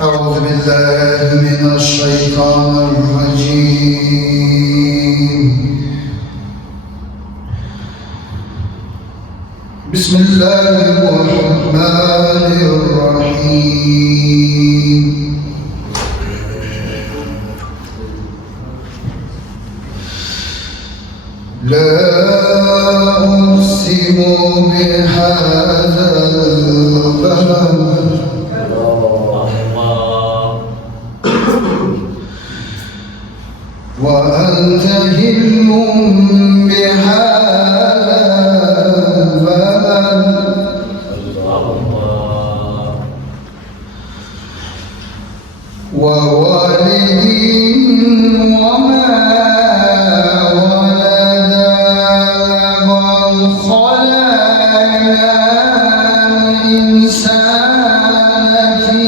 أعوذ بالله من الشيطان الرجيم. بسم الله الرحمن الرحيم. لا أقسم بهذا البلد وأنت حل بهذا البلد ووالد وما ولد لقد خلقنا الإنسان في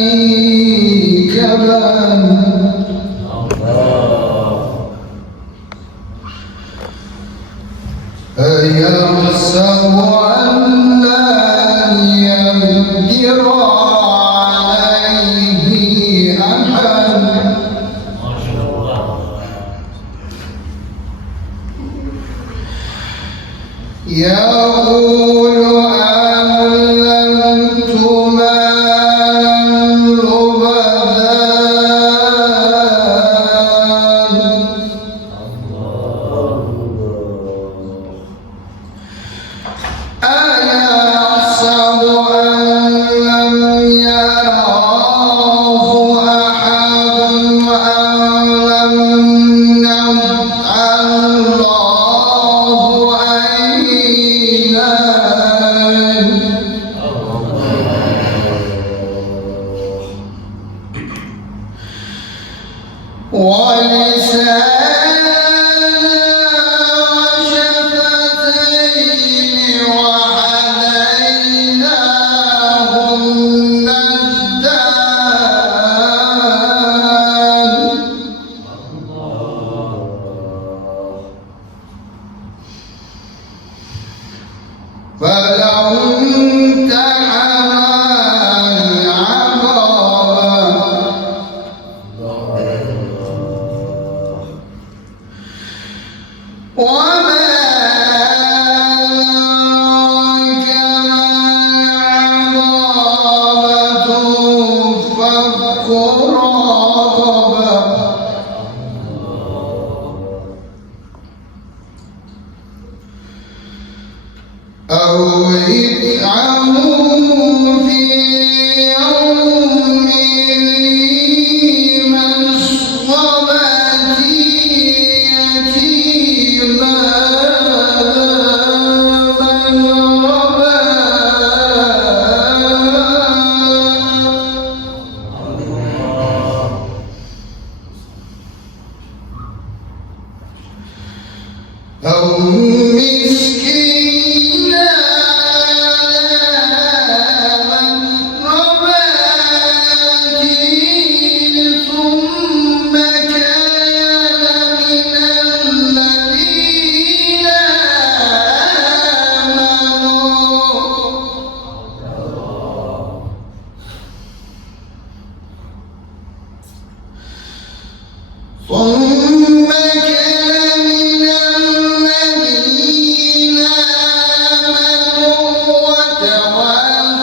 كبد أيحسب أن لن يقدر عليه أحد يقول آمنت ما لم أيحسب أن لم يره أحد أم لم نجعل له عينين فلو امتحن العقبة وما أدراك ما العقبة فك رقبة أو إطعام في يوم ذي مسغبة يتيما مذربا أو مسكينا ثم كان من الذين آمنوا وتواصوا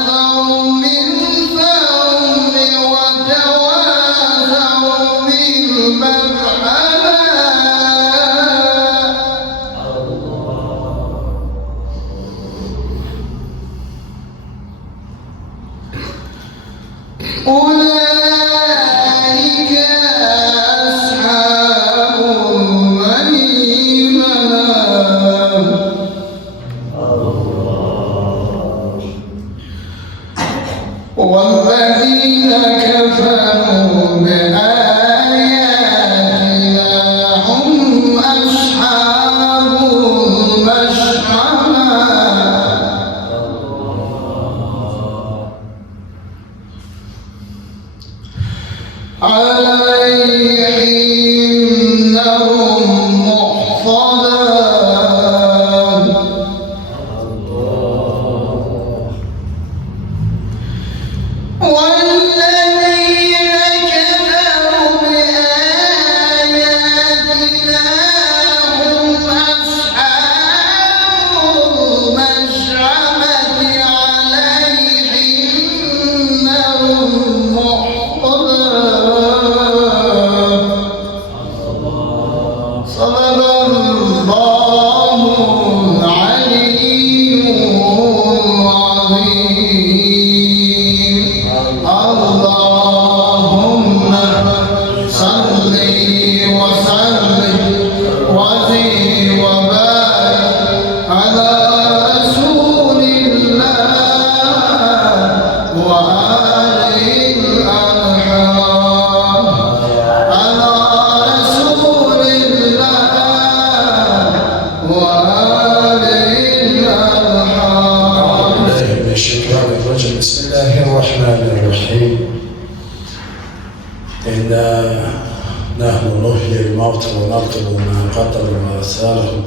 بالصبر وتواصوا بالمرحمة أولئك أصحاب الميمنة والذين كفروا بآياتنا هم أصحاب المشأمة عليهم نار مؤصدة والذين إنا نحن نحيي الموتى ونكتب ما قدروا وآثارهم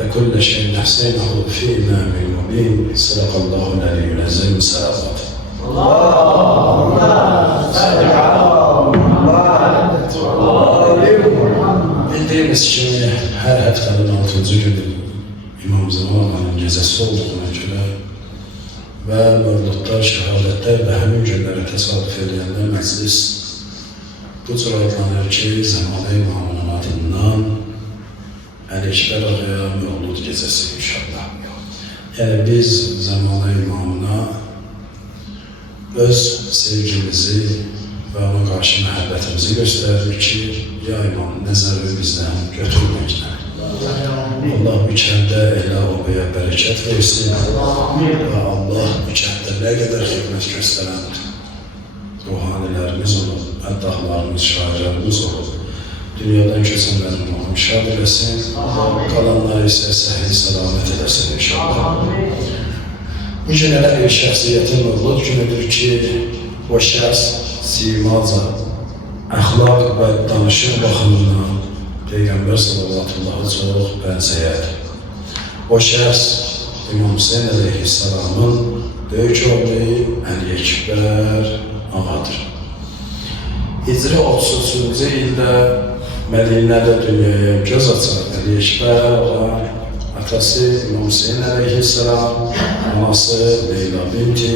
وكل شيء نحسنه في إمام مبين. صدق الله العلي العظيم. صلوات اللهم صل على محمد Bildiğimiz gibi her haftanın 6. günü İmam Zaman'ın gecesi olduğuna göre ve mevlutlar, şehadetler ve hemin günlere tesadüf edenler meclis bu cür adlanır ki Zamanı İmam'ın adından Əli-Ekber Ağaya mevlud gecesi inşallah. Yani biz Zamanı İmam'ına öz sevgimizi ve ona karşı məhəbbətimizi göstərir ki, ya İmam, nəzəri bizdən götürməklə. Allah bu kəndə elə obaya bərəkət versin və Allah bu kəndə nə qədər xidmət göstərən ruhanilərimiz olur, əddahlarımız, şairlərimiz olur. Dünyadan keçənlərin ruhunu şad eləsin, qalanları isə səhi səlamət eləsin inşallah. Bu gün elə bir şəxsiyyətin mövlud günüdür ki, o şəxs simaca, əxlaq və danışıq baxımından Peyğəmbər sallallahu çox bənzəyər. O şəxs İmam Hüseyin əleyhissalamın böyük oğlu Əli-Ekber ağadır. Hicri 33-cü ildə Mədinədə dünyaya göz açan Əli-Ekber ağa, atası İmam Hüseyin əleyhissalam, anası Leyla binti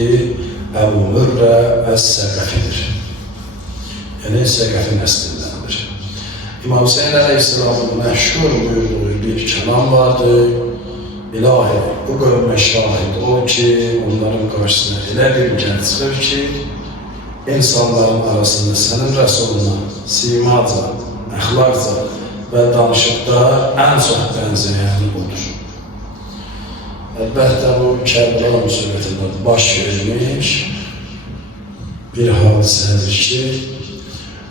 Əbu Mürrə Əs-Səqəfidir. Yəni Səqəfi nəslindəndir. İmam Hüseyin əleyhissalamın məşhur buyurduğu bir kəlam vardı. İlahi, bu qövmə şahid o ki, onların qarşısına elə bir gəl çıxır ki, insanların arasında sənin rəsuluna simaca, əxlaqca və danışıqda ən çox bənzəyən odur. Əlbəttə bu Kərbəla müsibətində baş vermiş bir hadisədir ki,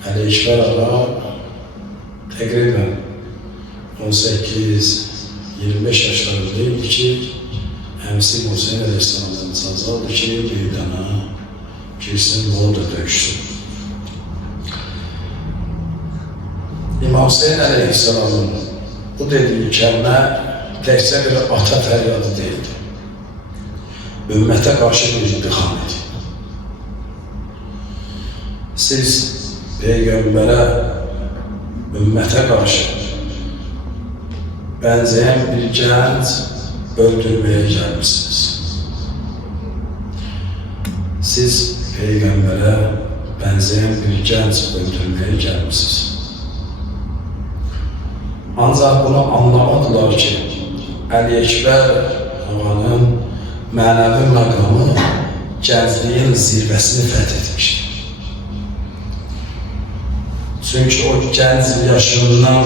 Əli-Ekber ağa təqribən 18-25 yaşlarında idi ki, əmsi Hüseyin əleyhissalamdan icazə aldı ki, meydana girsin, orada döyüşsün. İmam Hüseyin əleyhissalamın bu dediği kəlmə təkcə bir ata fəryadı deyildi. Ümmətə qarşı bir imtihan idi. Siz Peyğəmbərə, ümmətə qarşı bənzəyən bir gənc öldürməyə gəlmişsiniz. Siz Peyğəmbərə bənzəyən bir gənc öldürməyə gəlmişsiniz. Ancaq bunu anlamadılar ki, Əli-Ekber ağanın mənəvi məqamı gəncliyin zirvəsini fəth etmişdir. Çünki o gənc yaşından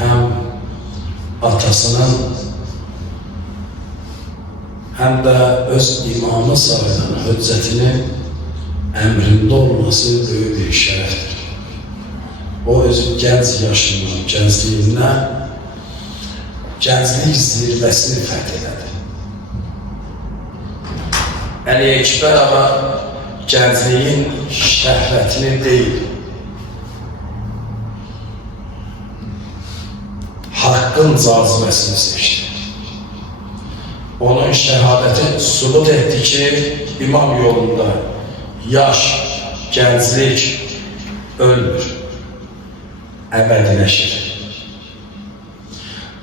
həm atasının, həm də öz imamı sayılan hüccətinin əmrində olması böyük bir şərəfdir. O öz gənc yaşından, gəncliyindən gənclik zirvəsini fəth elədi. Əli-Ekber ağa gəncliyin şəhvətini deyil, haqqın cazibəsini seçdi. Onun şəhadəti sübut etdi ki, imam yolunda yaş, gənclik ölmür, əbədiləşir.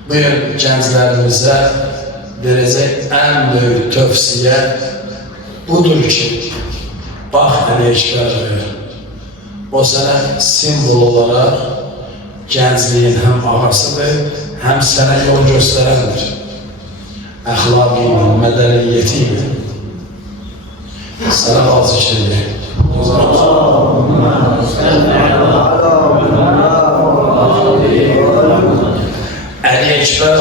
Bu gün gənclərimizə verəcək ən böyük tövsiyə budur ki, bax Əli-Ekber, o sənə simbol olaraq gəncliyin həm ağasıdır, həm sənə yol göstərəndir. Əxlaqıyla, mədəniyyətiyle sənə razı şeydir. Əli-Ekber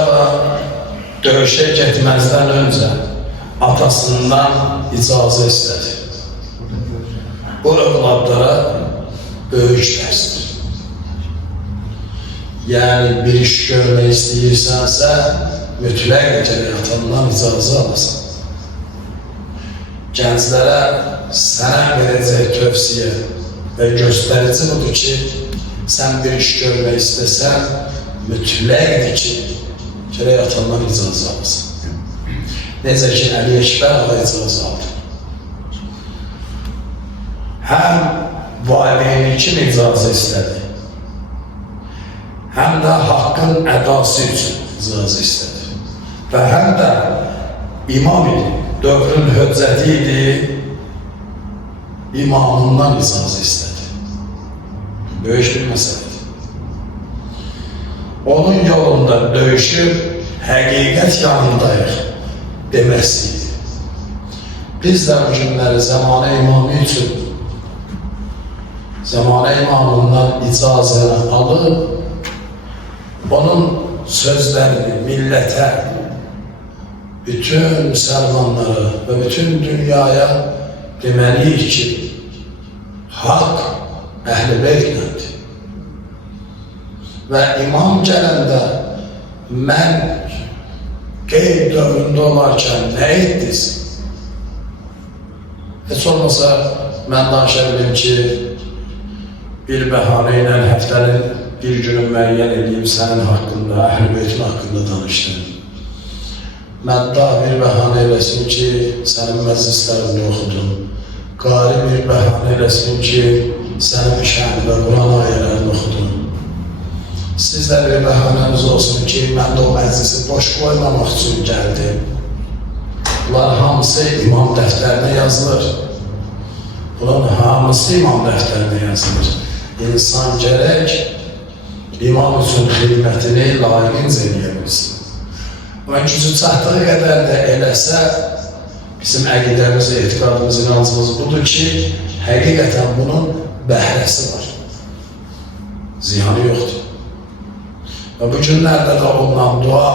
döyüşə getməzdən öncə atasından icazə istədi. Bu övladlara böyük dərsdir. Yəni bir iş görmək istəyirsənsə, mütləq atandan icazə alasan. Gənclərə sənə verəcək tövsiyə ve gösterici budur ki, sen bir iş görmek istesen, mütləqdir ki, gerek atandan icazə alırsın. Necə ki, Əli Ekber ağa icazə aldı. Həm valideyni kim icazə istədi, həm də haqqın ədası üçün icazə istədi. Və həm də imam idi, dövrün höccəti idi, imamından icazə istədi. Böyük bir məsələdir. Onun yolunda döyüşüb, həqiqət yanındayıq deməsiydi. Biz də bu günləri Zəmanə imamı üçün Zəmanə imamından icazəni alıb, onun sözlərini millətə, bütün müsəlmanlara və bütün dünyaya deməliyik ki, haqq Əhl-i Beytlədir. Və imam gələndə mən qeyb dövründə olarkən nə etdiniz? Heç olmasa mən danışa bilim ki, bir bəhanə ilə həftənin bir günü müəyyən edeyim sənin haqqında, Əhl-i Beytin haqqında danışdım. Mən daha bir bəhanə eləsin ki, sənin məclislərində oxudum. Qari bir bəhanə eləsin ki, sənin şəhər və Quran ayələrini oxudum. Sizdə bir bəhanəniz olsun ki, mən də o məclisi boş qoymamaq üçün gəldim. Bunlar hamısı imam dəftərinə yazılır. Bunların hamısı imam dəftərinə yazılır. İnsan gərək imam üçün xidmətini layiqincə eləyə bilsin. Və gücü çatdığı qədər də eləsə, bizim əqidəmiz, etiqadımız, inancımız budur ki, həqiqətən bunun bəhrəsi var. Ziyanı yoxdur. Və bu günlərdə də olunan dua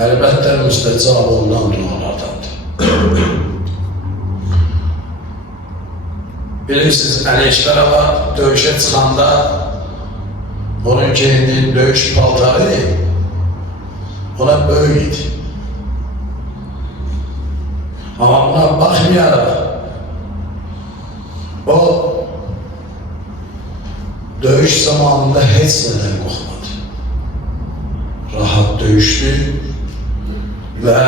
əlbəttə müstəcab olunan dualardandır. Bilirsiniz, Əli Ekber ağa döyüşə çıxanda onun geyindiyi döyüş paltarı ona böyük idi. Amma buna baxmayaraq o döyüş zamanında heç nədən qorxmadı. Rahat döyüşdü və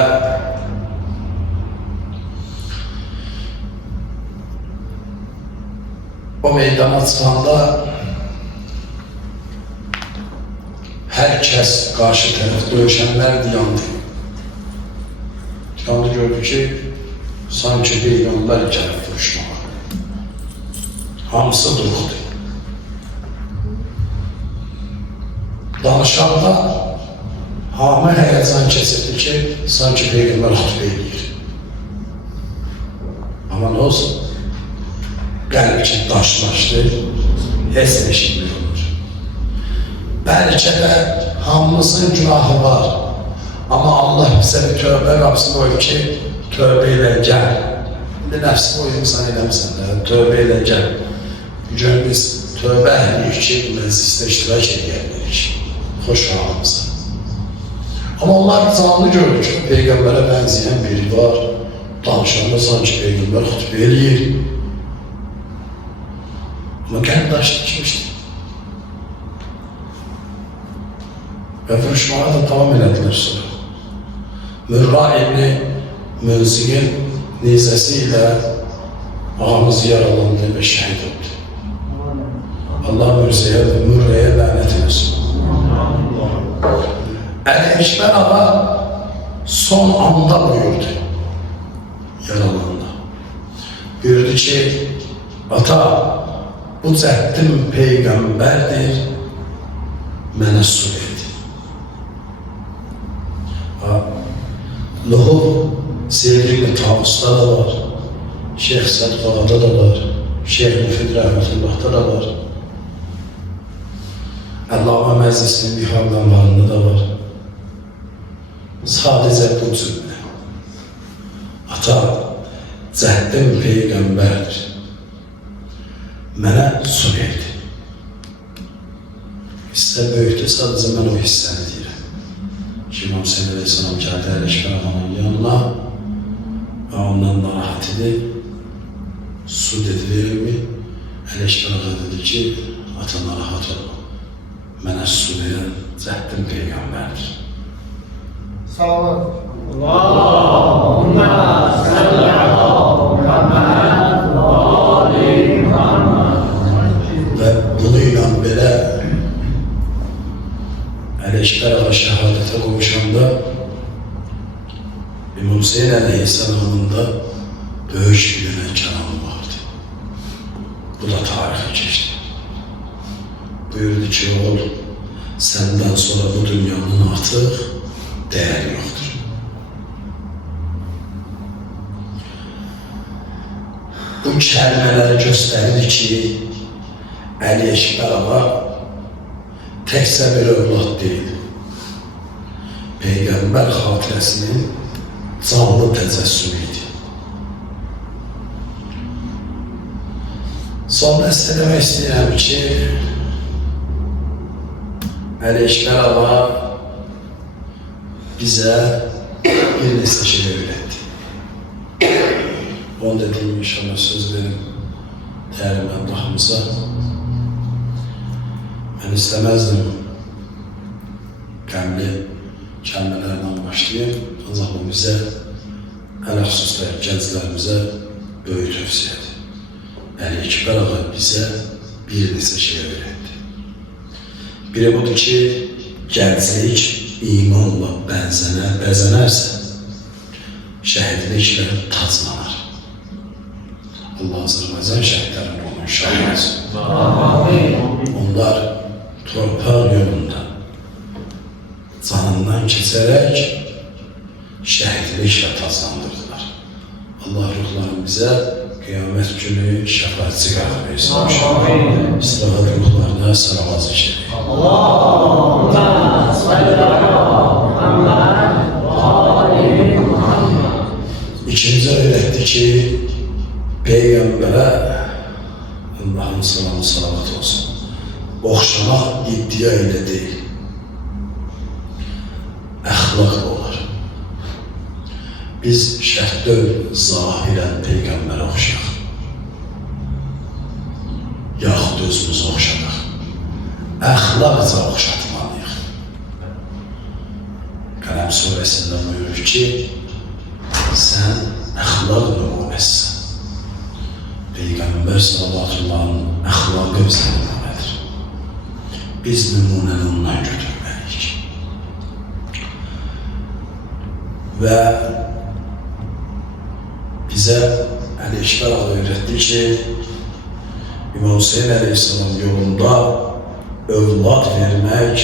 o meydana çıxanda hər kəs qarşı tərəf döyüşənlər diyandı. Diyandı gördü ki, sanki Peyğəmbər gəlib vuruşmağa. Hamısı duruqdu. Danışanda hamı həyəcan keçirdi ki, sanki Peyğəmbər xutbə edir. Amma nə olsun? Qəlb ki daşlaşdı, heç eşitmir olur. Bəlkə də hamımızın günahı var. Amma Allah bizə bir tövbə qapısı qoyur ki, tövbə ilə gəl. İndi nəfsi qoyumsan eləmişsən, tövbə ilə gəl. Bugün biz tövbə əhliyik ki, bu məclisdə iştirak edəyəlirik. Xoş halımıza. Amma onlar canlı gördü ki, Peyğəmbərə bənzəyən biri var. Danışanda sanki Peyğəmbər xutbə eləyir. Amma qəlb daş dikmişdi. Və vuruşmağa da davam elədilər sonra. Mürra ibn-i Münzi'nin nizəsi ilə ağamız yaralandı və şəhid oldu. Allah Mürrəyə lənət eləsin. Əli Ekber ağa son anda buyurdu yaralandı. Buyurdu ki, ata, bu cəddin Peyğəmbərdir, mənə su verdi. Luhub Sevgili Tavus'ta da var, Şeyh Sadqa'da da var, Şeyh Müfid Rəhmətullah'da da var. Allah'a Məclisinin bihardanlarında da var. Sadəcə bu cümlə. Ata, cəddin Peyğəmbərdir, mənə su verdi. Hissə böyükdür, sadəcə mən o hissəni deyirəm. İmam Hüseyin Aleyhisselam gəldi Əli Ekber ağanın yanına və ondan narahat edib su dedilerimi Ələşbər ağa dedi ki, ata narahat olma. Mənə su verən Zəhdin Peyğəmbərdir. Salavat. Allahümme salli ala Muhammed ve ali Muhammed. Və bununla belə Ələşbər ağa şəhadətə qovuşanda İmam Hüseyin Əleyhisselamın da böyük bir dənə kəlamı vardı. Bu da tarixə keçdi. Buyurdu ki, oğul, səndən sonra bu dünyanın artıq dəyəri yoxdur. Bu kəlmələri göstərir ki, Əleyhisselam ağa təkcə bir övlad deyil. Peyğəmbər xatirəsinin canlı təcəssümü idi. Sonda sizə demək istəyirəm ki, Əleyhisselam ağa bizə bir neçə şey öyrətdi. Onu dediyim inşallah söz verim dəyərli məmduhumuza. Mən istəməzdim qəmli kəlmələrlə başlayayım, ancaq bu bizə, ələxüsusda gənclərimizə böyük tövsiyədir. Əleyhisselam ağa bizə bir neçə şey öyrətdi. Biri budur ki, gənclik imanla bəzənərsə, şəhidliklə taclanar. Allah Azərbaycan şəhidlərin ruhunu şad etsin. Onlar torpaq yolunda canından keçərək şəhidliklə taclandırdılar. Allah ruhlarını bizə qiyamət günü şəfaətçi qərar versin. İstirahat ruhlarına salavat zikr edin. Allahümme salli ala Muhammed ve ali Muhammed. İkinci öyrətdi ki, Peyğəmbərə Allah'ın salamı salavat olsun. Oxşamaq iddia ilə deyil. Əxlaq olar. Biz şəhdə zahirən Peyğəmbərə oxşayaq. Yaxud özümüzü oxşadaq. Əxlaqca oxşatmalıyıq. Qələm surəsində buyurur ki, sən əxlaq nümunəsisən. Peyğəmbər sallallahu əxlaqı bizə nümunədir. Biz nümunəni ondan götürməliyik. Və bizə Əleyhisselam ağa öyrətdi ki, İmam Hüseyin Əleyhisselam yolunda övlad vermək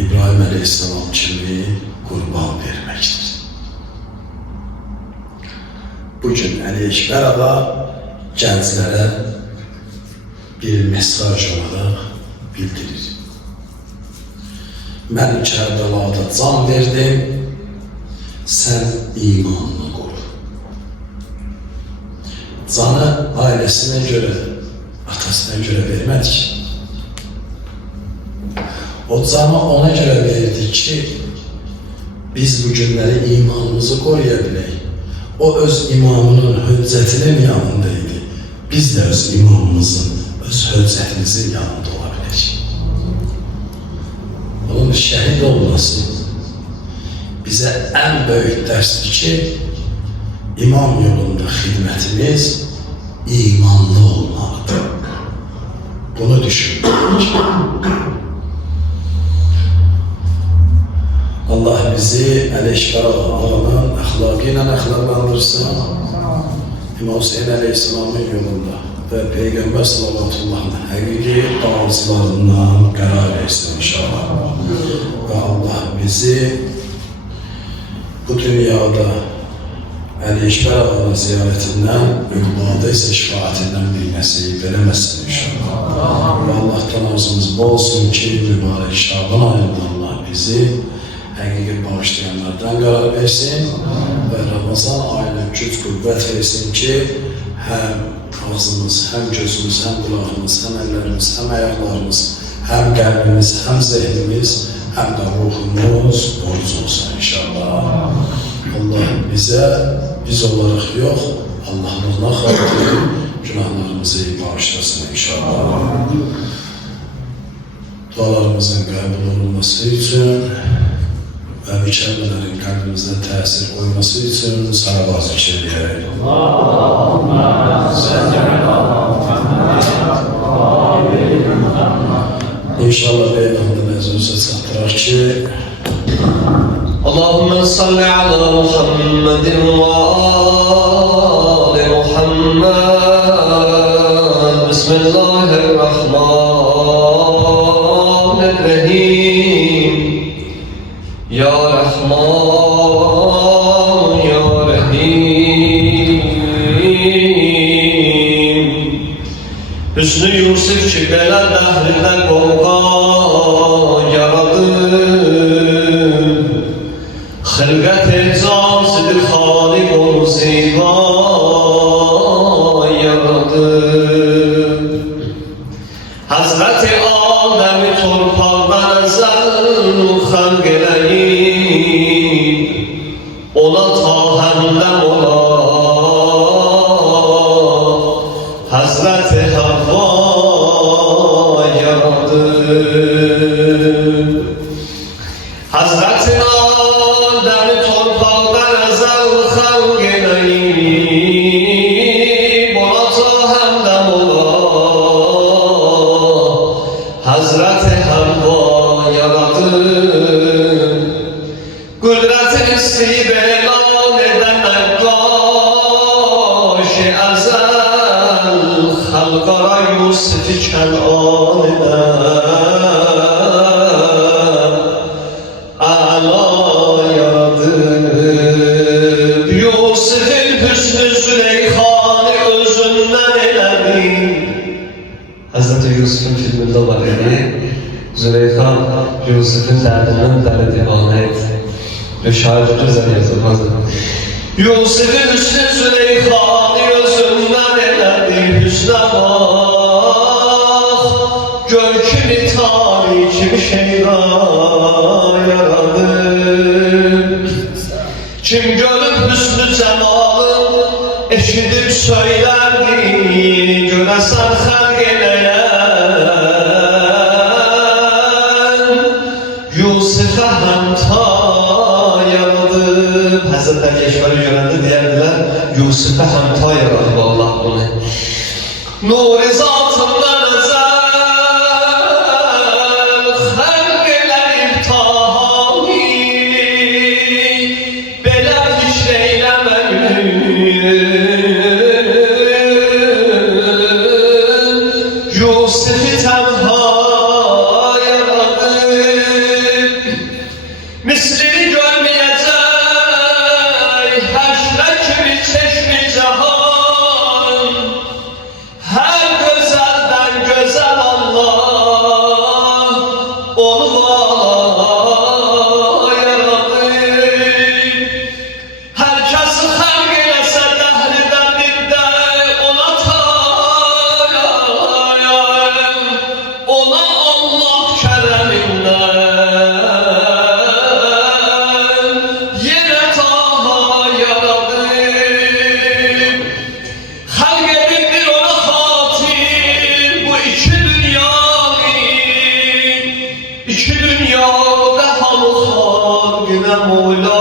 İbrahim Əleyhisselam kimi qurban verməkdir. Bugün Əleyhisselam ağa gənclərə bir mesaj olaraq bildirir. Mən Kərbəlada can verdim, sən imanını qoru. Canı ailəsinə görə, atasına görə vermədik. O canı ona görə verdi ki, biz bu günləri imanımızı qoruya bilək. O öz imamının hüccətinin yanındaydı. Biz də öz imamımızın, öz hüccətimizin yanında ola bilək. Onun şəhid olması bizə ən böyük dərsdir ki, imam yolunda xidmətimiz imanlı olmalıdır. Bunu düşünməliyik. Allah bizi Əleyhisselam ağanın əxlaqı ilə əxlaqlandırsın. İmam Hüseyin Əleyhisselamın yolunda və Peyğəmbər sallallahu həqiqi ağızlarından qərar versin inşallah. Və Allah bizi bu dünyada Əleyhisselam ağanın ziyarətindən, övladı isə şifaatindən bir nəsib verəməsin inşallah. Və Allah'tan arzumuz bol olsun ki, mübarək Şaban ayında Allah bizi həqiqi bağışlayanlardan qərar versin və Ramazan ayına güc qüvvət versin ki, həm ağzımız, həm gözümüz, həm qulağımız, həm əllərimiz, həm ayaqlarımız, həm qəlbimiz, həm zehnimiz, həm də ruhumuz borc olsun inşallah. Allah bizə biz olaraq yox, Allah'ına xatır günahlarımızı bağışlasın inşallah. Dualarımızın qəbul olunması üçün və mükəmmələrin qəlbimizdə təsir qoyması üçün salavat zikr edək. Allahümme salli ala Muhammed. İnşallah beyanda mezunsa çatdıraq ki, Allahümme salli ala Muhammedin ve ali Muhammed. Bismillahirrahmanirrahim. Ya Rahman, Ya Rahim. Hüsnü Yusuf ki belə dəhrində qovğa yaradı. Xilqət ecazıdır Xaliq onu ziba yaradı. Hazreti Adem'i torpaqdan əzəl xəlq eləyib, ona ta həmdəm ola Hazreti Havva yaradı. Hazreti Adem'i torpaqdan əzəl xəlq eləyib, ona ta həmdəm ola Hazreti Havva yaradı. Qüdrəti istəyib elan edən nəqqaş-ı əzəl xəlqara Yusuf-i Kən'an edən əla yaradı. Yusuf'in hüsnü Züleyxanı özündən elədi. Hazreti Yusuf'un filminde var idi. Züleyxa Yusuf'un derdinden deli divane etti. Şahit güzel yazılmazdı. Yusuf'un hüsnü Züleyxa'nı özünden elədi. Hüsnə bax, gör kimi tarih kimi şeyda yaradı. Kim görüb hüsnü cəmalın, eşidib söylərdi, görəsən xəlq eləyən Yusuf'a həmta yaradı. Həzrətlər Keşvəri görəndə deyərdilər, Yusuf'a həmta yaradı Allah bunu. Nuri zatından əzəl xəlq eləyib tahani, belə fikr eyləməyin Yusuf'i tənha yaradı. Mislini görməyəcək həşrə kimi çeşmi cahan, hər gözəldən gözəl Allah onu vala yaradı. Hər kəsi xəlq eləsə dəhridən birdə ona tayarım, ona Allah kərəmindən yenə taha yaradı. Xəlq edibdir ona xatir bu iki dünyada hamı xalqına Mola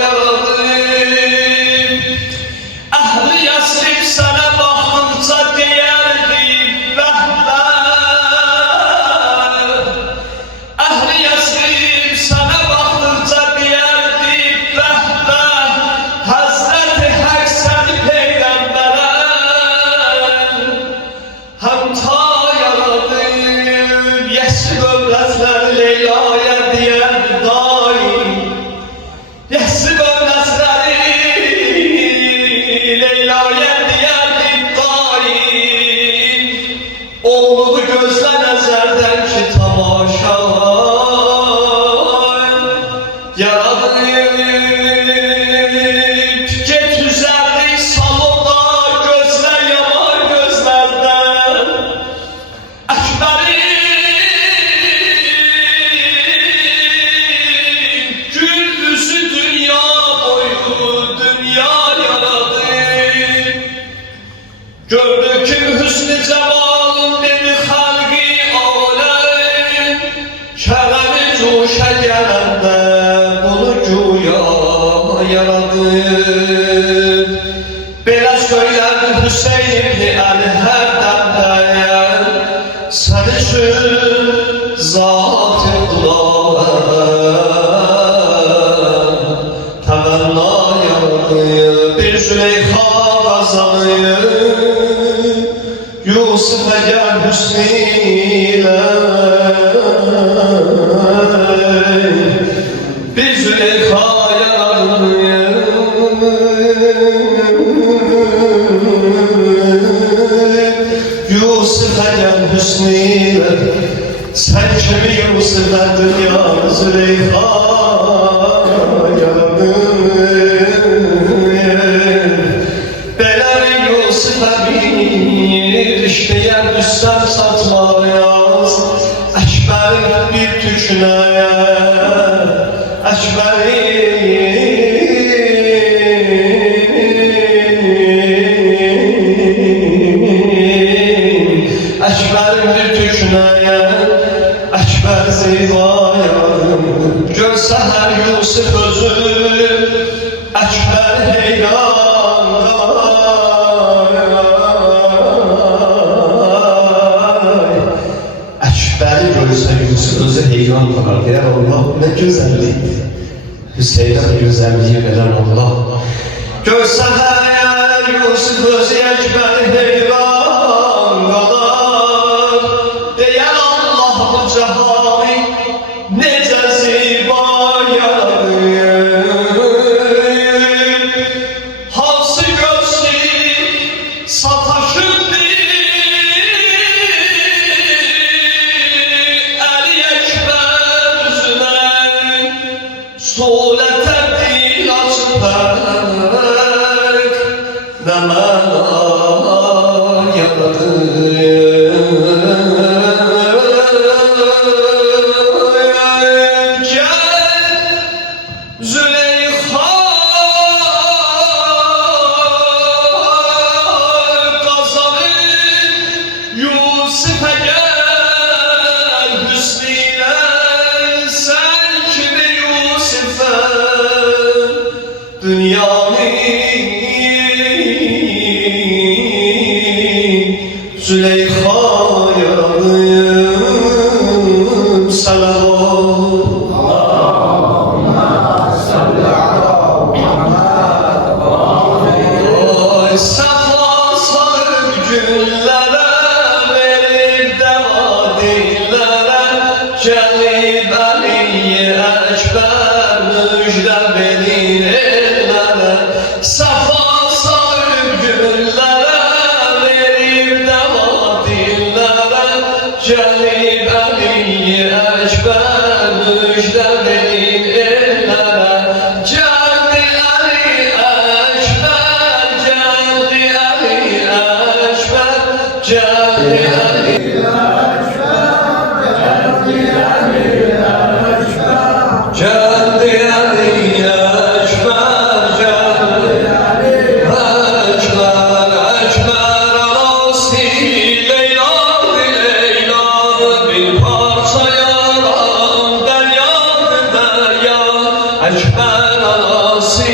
yaradı. Əhl-i Yəsrib sənə baxdıqca deyərdi bəhbə. Əhl-i Yəsrib sənə baxdıqca deyərdi bəhbə. Həzrəti Haqq səni peyğəmbərə həmta yaradı. Yəsrib övrətləri Leyla'ya deyərdi daim, Gördü ki hüsnü cemalın dedi halgi alem. Keremi cuşa gelende bunu güya yaradı. Belə söylerdi Hüseyin İbni Ali her demde. Sen için zat-ı temenna yaradı. Bir Züleyha kazanı Yusuf'a gel hüsniyle. Bir Züleyha yaradı Yusuf'a gel hüsniyle. Sen kimi Yusuf'a dünya Züleyha yaradın. Beler Yusuf'a bir işleyen üstten satmayaz. Eşberin bir tüküne Eşberin bir tüküne Eşber zivayarım. Görse her Yusuf özü Eşber heyran. Eşber'i görse Yusuf özü heyran kalar. Ya Allah ne güzellik. Hüseyin'e güzelliği veren Allah. Görse her Yusuf özü Eşber heyran kalar. Diyen Allah bu cehali nece ziba yaradı. Hansı gözlü sataşındı Ali Ekber üzüne. Solete dil açıp ne mana yaradı. Züleyha kazanı Yusuf'a gel hüsniyle. Sen kimi Yusuf'a dünyanın Züleyha yaradım. Selamat. Safa sarıp güllere verip deva dillere. Gelip Ali'yi Ekber müjde verin ellere. Safa sarıp güllere verip deva dillere. Gelip Ali'yi Ekber müjde verin ellere. Geldi Ali Ekber, geldi Ali Ekber, geldi Ali geldi Ali Ekber, geldi Ekber, Ekber anası Leyla, Leyla bir parça yaran derya, derya. Ekber anası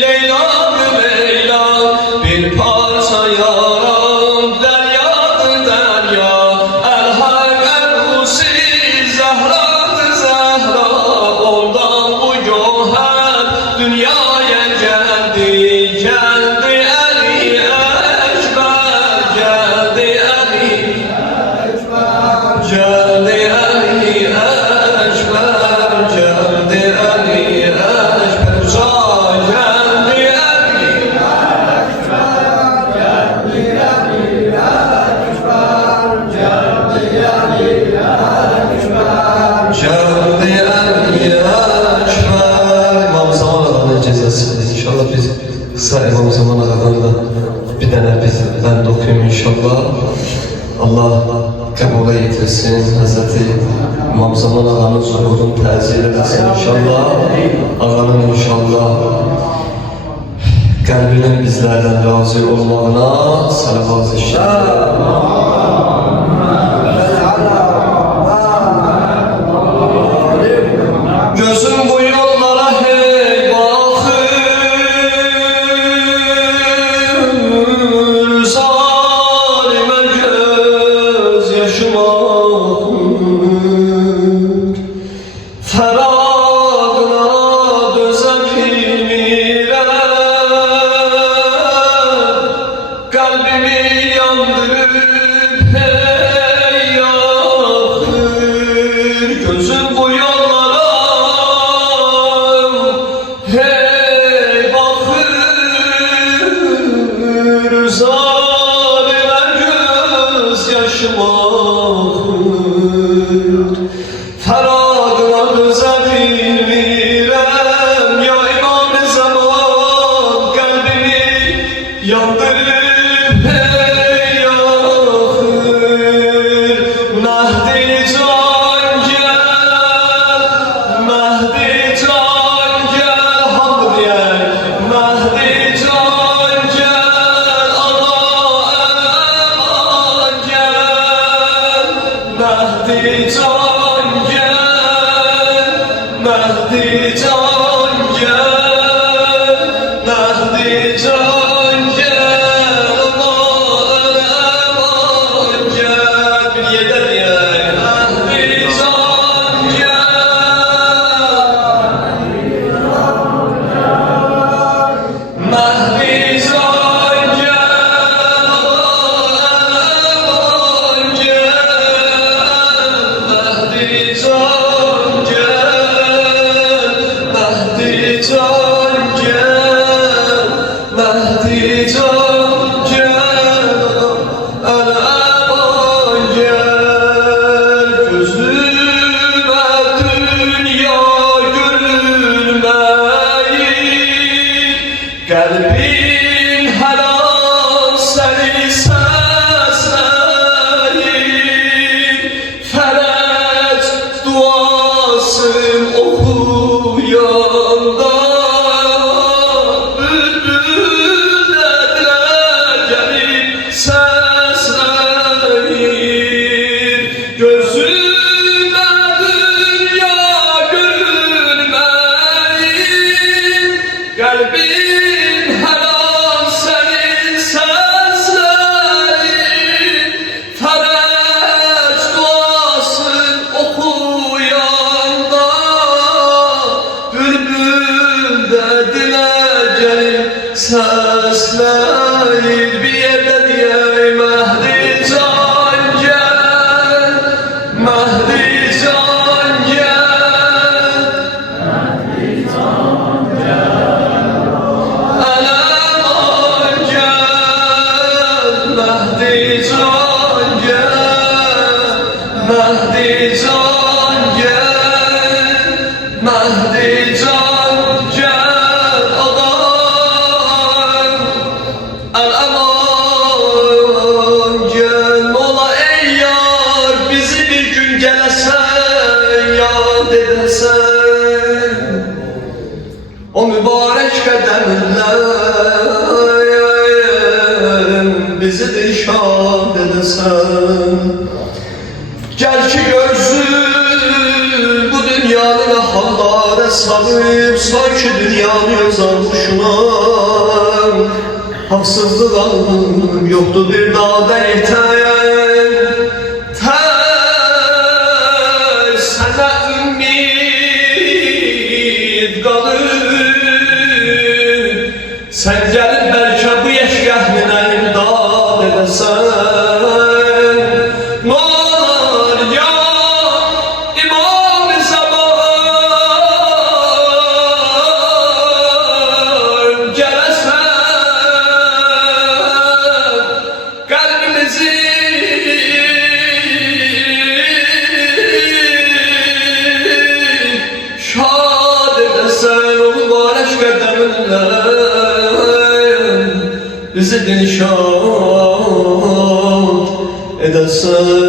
Leyla, Leyla bir parça yaran derya, derya. El-Hak el-Husi Zehra, Zehra oradan bu göher dünyaya geldi. Geldi Ali Ekber, geldi Ali geldi Ali Ekber, geldi Ali Ekber. Uza geldi Ali geldi Ali Ekber. İmam Zaman Ağa'nın cezası. İnşallah biz kısa İmam Zaman Ağa'dan da bir tane ben de okuyayım inşallah. Allah kabul eylesin. Hazreti İmam Zaman Ağa'nın zuhurunu tezir eylesin inşallah. Ağa'nın inşallah Qəlbinin bizlərdən razı olmağına salavat eşitdir. Gözüm bu yollara hey bakır, zalimə göz yaşım akır. Fəradına dözə bilmirəm, qəlbimi yandırıb hey yaxır. Gözüm bu yollara hey bakır, zalimə göz yaşım akır. Fəradına dözə bilmirəm, ya İmam-ı Zaman, qəlbimi yandırıb hey yaxır. Məhdi can gəl, Məhdi can gəl, hamd deyək. Məhdi can gəl, ana əman gəl. Məhdi can gəl, Məhdi can gəl, Məhdi can gəl, ana əman gəl. Bir yerdə deyək. Məhdi can gəl, Məhdi can gəl, aman gəl. Məhdi can gəl, Məhdi can gəl, Məhdi can gəl, aman gəl. Gözümə dünya görünməyir, qəlbim hər an səni səsləyir. Fərəc duasım oxuyanda, bülbül də dilə gəlib səsləyir. Gözümə dünya görünməyir, qəlbim hər an səni səsləyir. Fərəc duasın oxuyanda, bülbül də dilə gəlib səsləyir. Bir yerdə deyək. Məhdi can gəl, Məhdi can gəl, aman gəl. Məhdi can gəl, Məhdi can gəl, Məhdi can gəl, aman aman gəl. Mola ey yar, bizi bir gün gələsən, yad edəsən. O mübarək qədəmlər bizi de şad edəsən. Gəl ki görsün bu dünyanın hallara salıb, sanki dünyanı öz arşına. Haksızlık aldım, yoktu bir dağda yeter. Sana ümid kalır. Sen gelip belki bu yeşgahına imdad edesen. Ne olur ya İmam-ı Zaman, gelesen kalbimizi şad edesen. O mübarek kademinle bizi din şad edesen.